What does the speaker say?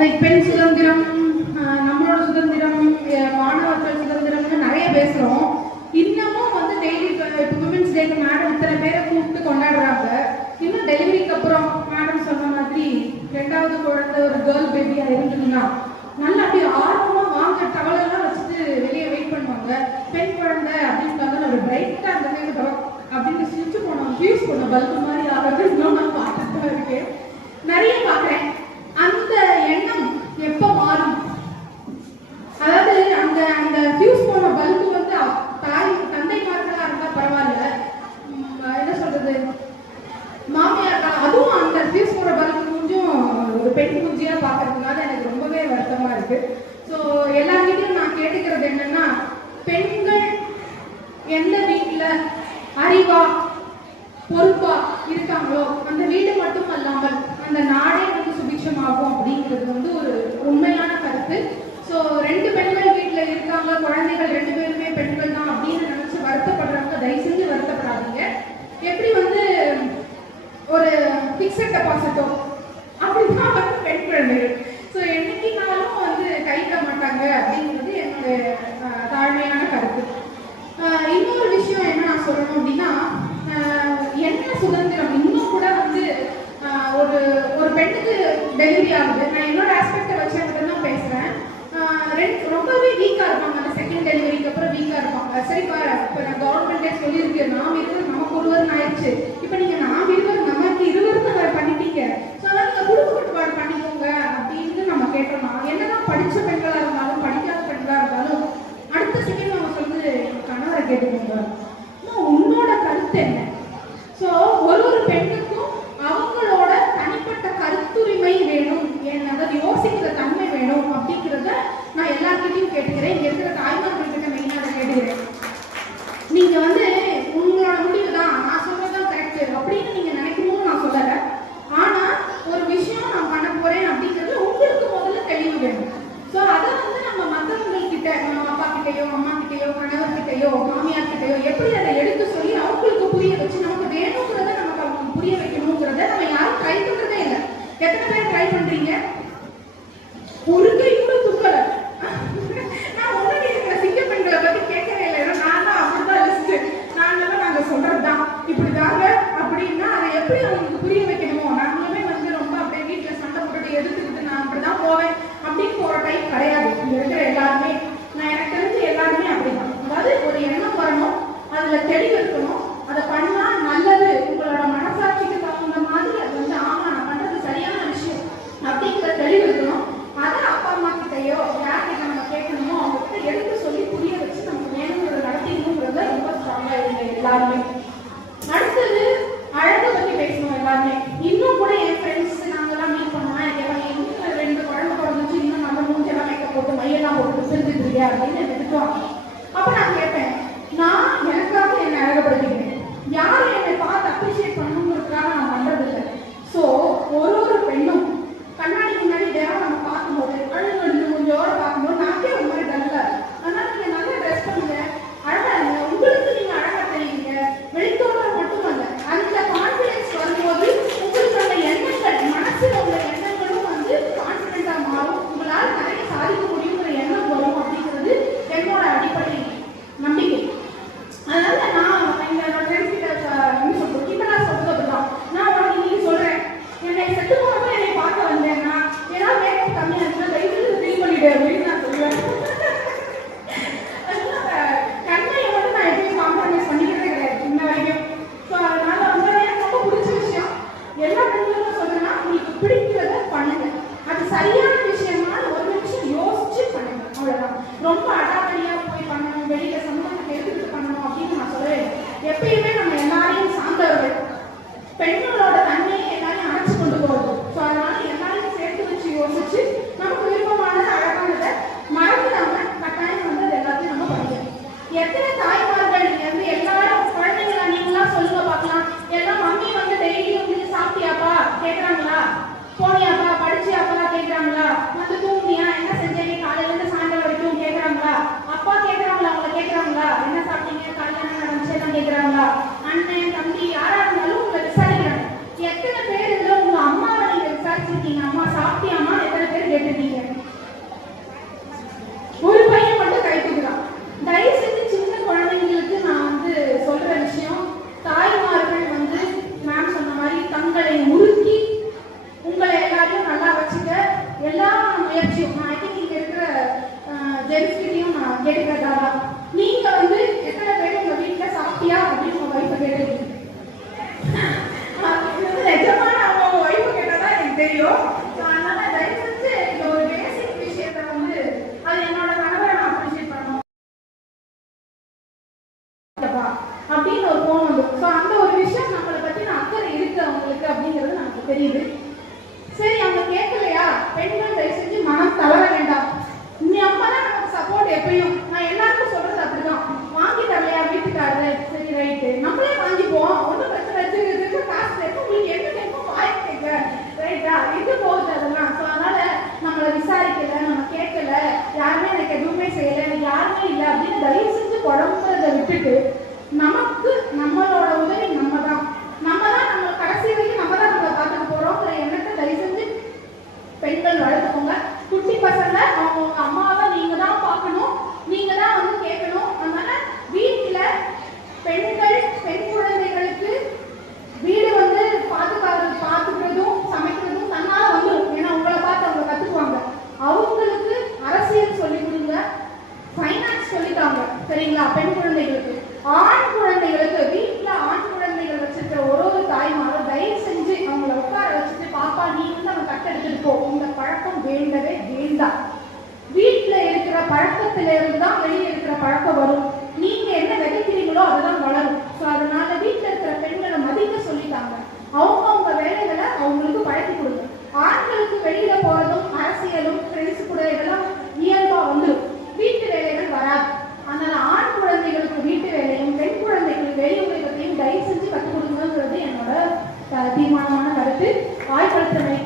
Like பெண் சுதந்திரம், நம்மளோட சுதந்திரம், மாணவர்கள் சுதந்திரம்னு நிறைய பேசுறோம். இன்னமும் வந்து டெய்லி விமென்ஸ் டேக்கு மேடம் இத்தனை பேரை கூப்பிட்டு கொண்டாடுறாங்க. இன்னும் டெலிவரிக்கு அப்புறம் மேடம் சொன்ன மாதிரி 2வது குழந்தை ஒரு கேர்ள் பேபியா இருந்ததுன்னா நல்லா அப்படியே ஆர்வமா வாங்க டவலெல்லாம் வச்சுட்டு வெளியே வெயிட் பண்ணுவாங்க. பெண் குழந்தை அப்படின்னு ஒரு பிரைட்டா அந்த மாதிரி அப்படின்னு சுவிட்ச் போனோம் ஃபியூஸ் போன பல்பு மாதிரி ஆகிறது நான் பார்த்துட்டு தான் இருக்கேன், நிறைய பார்க்குறேன். அந்த எண்ணம் எப்போ மாறும்? அதாவது அந்த அந்த ஃபியூஸ் போன பல்பு வந்து தந்தைமார்களா இருந்தா பரவாயில்ல, என்ன சொல்றது, மாமியார்களா, அதுவும் அந்த ஃபியூஸ் போன பல்பு கொஞ்சம் ஒரு பெண் குஞ்சியா பார்க்கறதுனால எனக்கு ரொம்பவே வருத்தமா இருக்கு. ஸோ எல்லார்கிட்டையும் நான் கேட்டுக்கிறது என்னன்னா, பெண்கள் எந்த வீட்டுல அறிவா பொறுப்பா இருக்காங்களோ அந்த வீடு மட்டும் அல்லாமல் அந்த நாடே வந்து சுபிட்சமாகும் அப்படிங்கிறது வந்து ஒரு உண்மையான கருத்து. ஸோ 2 பெண்கள் வீட்டில் இருக்காங்க, குழந்தைகள் 2 பேருமே பெண்கள் தான் அப்படின்னு நினைச்சு வருத்தப்படுறவங்க தயவு செஞ்சு வருத்தப்படாதீங்க. எப்படி வந்து ஒரு பிக்சட் டெபாசிட்டோ அப்படிதான் வந்து பெண் குழந்தைகள். ஸோ என்னைக்குனாலும் வந்து கைவிட மாட்டாங்க அப்படிங்கிறது என்னோட தாழ்மையான கருத்து. இன்னொரு விஷயம் என்ன நான் சொல்லணும் அப்படின்னா, என்ன சுதந்திரம் இன்னும் கூட வந்து ஒரு ஒரு பெண்ணுக்கு டெலிவரி ஆகுது. நான் என்னோட ஆஸ்பெக்டை வச்சு தான் பேசுறேன். ரொம்பவே வீக்கா இருப்பாங்க, அந்த செகண்ட் டெலிவரிக்கு அப்புறம் வீக்கா இருப்பாங்க. சரிப்பா, இப்போ நான் கவர்மெண்டே சொல்லியிருக்கு, நாம் இருவர் நமக்கு ஒருவர் ஆயிடுச்சு, இப்போ நீங்க நாம் இருவர் நமக்கு இருவருன்னு பண்ணிட்டீங்க, ஸோ அதனால நீங்க குடும்ப கட்டுப்பாடு பண்ணிக்கோங்க அப்படின்னு நம்ம கேட்டோம்னா, என்னதான் படிச்ச பெண்களா இருந்தாலும் படிக்காத பெண்களா இருந்தாலும் அடுத்த செகண்ட் நம்ம சொல்றது கணவரை கேட்டுக்கோங்க, உன்னோட கருத்து என்ன? ஸோ ஒரு பெண்ணுக்கும் அவங்களோட தனிப்பட்ட கருத்துரிமை வேணும், அதாவது யோசிக்கிற தன்மை வேணும் அப்படிங்கிறத நான் எல்லார்கிட்டையும் கேட்டுக்கிறேன். இங்க இருக்கிற தாய்மார்கள்கிட்ட மெயினாக கேட்டுக்கிறேன். நீங்க வந்து உங்களோட முடிவு தான், நான் சொல்றதுதான் கரெக்ட் அப்படின்னு நீங்க நினைக்கணும்னு நான் சொல்லலை. ஆனா ஒரு விஷயம் நான் பண்ண போறேன் அப்படிங்கிறது உங்களுக்கு முதல்ல தெளிவு வேணும். ஸோ அதை வந்து நம்ம மற்றவங்கள்கிட்ட, நம்ம அப்பா கிட்டையோ அம்மா கிட்டையோ கணவர்கிட்டையோ மாமியார் கிட்டையோ எப்படி அதை எடுத்து சொல்லி அவங்களுக்கு புரிய வச்சு நமக்கு வேணுங்கிறத நமக்கு அவங்களுக்கு புரிய வைக்கணுங்கிறத நம்ம யாரும் ட்ரை பண்றதே இல்லை. எத்தனை பேர் ட்ரை பண்றீங்க? ஒரு கை கூட தூக்கல. நான் ஒன்றும் இருக்கிற சிங்க பெண்களை பத்தி கேட்கவே இல்லை. நான் தான் அப்படிதான் லிஸ்ட், நாங்க சொல்றதுதான் இப்படிதாங்க அப்படின்னா அதை எப்படி அவங்களுக்கு புரிய வைக்கணுமோ, நாங்களுமே வந்து ரொம்ப அப்படியே வீட்டுல சண்டை போட்டுட்டு எதிர்த்துக்கிட்டு நான் அப்படிதான் போவேன் அப்படின்னு போற டைம் கிடையாது. இங்க இருக்கிற எல்லாருமே, நான் எனக்கு தெரிஞ்சு எல்லாருமே அப்படிதான். அதாவது ஒரு எண்ணம் வரணும், அதுல தெளிவு இருக்கணும், அதை பண்ணா நல்லது, உங்களோட மனசாட்சிக்கு தகுந்த மாதிரி அது வந்து ஆமா நான் பண்றது சரியான விஷயம் அப்படிங்கிற தெளிவு இருக்கணும். அதை அப்பா அம்மா கிட்டையோ யார்கிட்ட நம்ம கேட்கணுமோ அவங்க கிட்ட எடுத்து சொல்லி புரிய வச்சு நமக்கு வேணுங்கிறத நடத்திக்கணுங்கிறத ரொம்ப ஸ்ட்ராங்கா இருங்க எல்லாருமே. அடுத்தது அழகை பத்தி பேசணும் எல்லாருமே. இன்னும் கூட என் ஃப்ரெண்ட்ஸ் நாங்கெல்லாம் மீட் பண்ணோம்னா எனக்கு 2 குழந்தை பிறந்துச்சு, இன்னும் நம்ம மூஞ்செல்லாம் மேக்கப் போட்டு மையெல்லாம் போட்டு செஞ்சுட்டு இருக்கியா அப்படின்னு எனக்கு திட்டுவாங்க. அப்ப நான் கேட்பேன், நான் எனக்காக என்னை அழகப்படுத்திக்கிறேன், யாரும் என்னை பார்த்து அப்ரிஷியேட் பண்ணணுங்கிறதுக்காக நான் பண்றது இல்லை. ஸோ ஒரு பெண்ணும் கண்ணாடி முன்னாடி டேரா நம்ம பார்க்கும்போது அழுது கொஞ்சம் பார்க்கும்போது நாக்கே ஒரு மாதிரி டல்ல. அதனால நீங்க நல்லா ட்ரெஸ் பண்ணுங்க, அழகா இருங்க, உங்களுக்கு நீங்க அழகா தெரியுங்க, வெளித்தோட மட்டுமல்ல அந்த கான்ஃபிடன்ஸ் வரும்போது உங்களுக்கு அந்த எண்ணங்கள் மனசுல உள்ள எண்ணங்களும் வந்து கான்ஃபிடென்ட்டா மாறும், உங்களால் நிறைய சாதிக்க முடியுங்கிற எண்ணம் வரும் அப்படிங்கிறது என்னோட அடிப்படை நம்பிக்கை. அதனால நான் என்னோட ஃப்ரெண்ட்ஸ் கிட்ட என்ன சொல்றேன், இப்ப நான் சொல்றது அப்படிதான். நான் உனக்கு இன்னைக்கு சொல்றேன், என்னை செட்டு போனப்ப என்னை பார்க்க வந்தேன்னா ஏதாவது மேக்கப் கம்மியா இருந்தா தயவுசெய்து ஃபீல் பண்ணிடு அப்படின்னு நான் சொல்லுவேன். கண்மையை மட்டும் நான் எப்பயும் காம்ப்ரமைஸ் பண்ணிக்கிறதே கிடையாது இன்ன வரைக்கும். ஸோ அதனால வந்து எனக்கு ரொம்ப பிடிச்ச விஷயம், எல்லா பெண்களும் சொல்றேன்னா உங்களுக்கு பிடிக்கிறத பண்ணுங்க, அது சரியான விஷயம்னா ஒரு நிமிஷம் யோசிச்சு பண்ணுங்க, அவ்வளவுதான். ரொம்ப அடாவடியா போய் பண்ணணும், வெளியில சமூகத்துக்கு எடுத்துக்கிட்டு பண்ணணும் அப்படின்னு நான் சொல்றேன். எப்பயுமே நம்ம எல்லாரையும் சார்ந்தவர்கள், பெண்களோட தன்மையை எல்லாரையும் அணைச்சு கொண்டு போகுது. ஸோ அதனால எல்லாரையும் சேர்த்து வச்சு யோசிச்சு நமக்கு விருப்பமானது அழகானதை மறந்துடாம கட்டாயம் வந்து அது எல்லாத்தையும் நம்ம படிக்கணும். எத்தனை தாய்மார்கள் வந்து எல்லாரும் குழந்தைங்களா நீங்களாம் சொல்லுங்க பார்க்கலாம், எல்லாம் மம்மி வந்து டெய்லி வந்து சாப்பிட்டியாப்பா கேட்குறாங்களா, போனியாப்பா படிச்சியாப்பா கேட்குறாங்களா, வந்து தூங்குனியா, என்ன செஞ்சீங்க காலையில இருந்து சாயந்தரம் வரைக்கும் கேட்குறாங்களா, அப்பா கேட்குறாங்களா, அவங்களை கேட்குறாங்களா, என்ன சாப்பிட்டீங்க காலையில என்ன நடந்துச்சு எல்லாம் கேட்குறாங்களா, அண்ணன் தம்பி யாரா இருந்தாலும் உங்களை விசாரிக்கிறாங்க. குழம்புறதை விட்டுட்டு நமக்கு நம்மளோட உதவி நம்ம தான் நம்ம கடைசி வரைக்கும் நம்ம தான் நம்மளை பார்த்துக்க போறோங்கிற எண்ணத்தை தயவு செஞ்சு பெண்கள் வளர்த்துக்கோங்க. குட்டி பசங்க அவங்க அம்மாவை நீங்க தான் பார்க்கணும், நீங்க தான் வந்து கேட்கணும். அதனால வீட்டுல பெண்கள் பெண் குழந்தைகளுக்கு வீடு வந்து பார்த்துக்கிறதும் சமைக்கிறதும் தன்னால வந்துடும். ஏன்னா உங்களை பார்த்து அவங்க கத்துக்குவாங்க. அவங்களுக்கு அரசியல் சொல்லி கொடுங்க, ஃபைனான்ஸ் சொல்லிட்டாங்க சரிங்களா. பெண் குழந்தைகளுக்கு ஆண் குழந்தைகளுக்கு வீட்டுல ஆண் குழந்தைகள் வச்சிருக்கிற ஒரு தாய்மாரும் தயவு செஞ்சு அவங்கள உட்கார வச்சுட்டு பாப்பா நீ வந்து அவங்க கட்டெடுத்துட்டு போ, இந்த பழக்கம் வேண்டவே வேண்டாம். வீட்டுல இருக்கிற பழக்கத்தில இருந்து தான் வெளியே இருக்கிற பழக்கம் வரும். நீங்க என்ன விதைக்கிறீங்களோ அதுதான் வளரும். ஸோ அதனால வீட்டுல இருக்கிற பெண்களை மதிக்க சொல்லிட்டாங்க. அவங்க வேலைகளை அவங்களுக்கு பழக்கி கொடுங்க. ஆண்களுக்கு வெளியில போறதும் அரசியலும் ஃப்ரெண்ட்ஸ் கூட இதெல்லாம் இயல்பா வந்துடும், வீட்டு வேலைகள் வராது. அதனால ஆண் குழந்தைகளுக்கு வீட்டு வேலையும் பெண் குழந்தைகளுக்கு வெளி உலகத்தையும் தயவு செஞ்சு கற்றுக் கொடுங்கிறது என்னோட தீர்மானமான கருத்து. வாய்ப்படுத்துறமை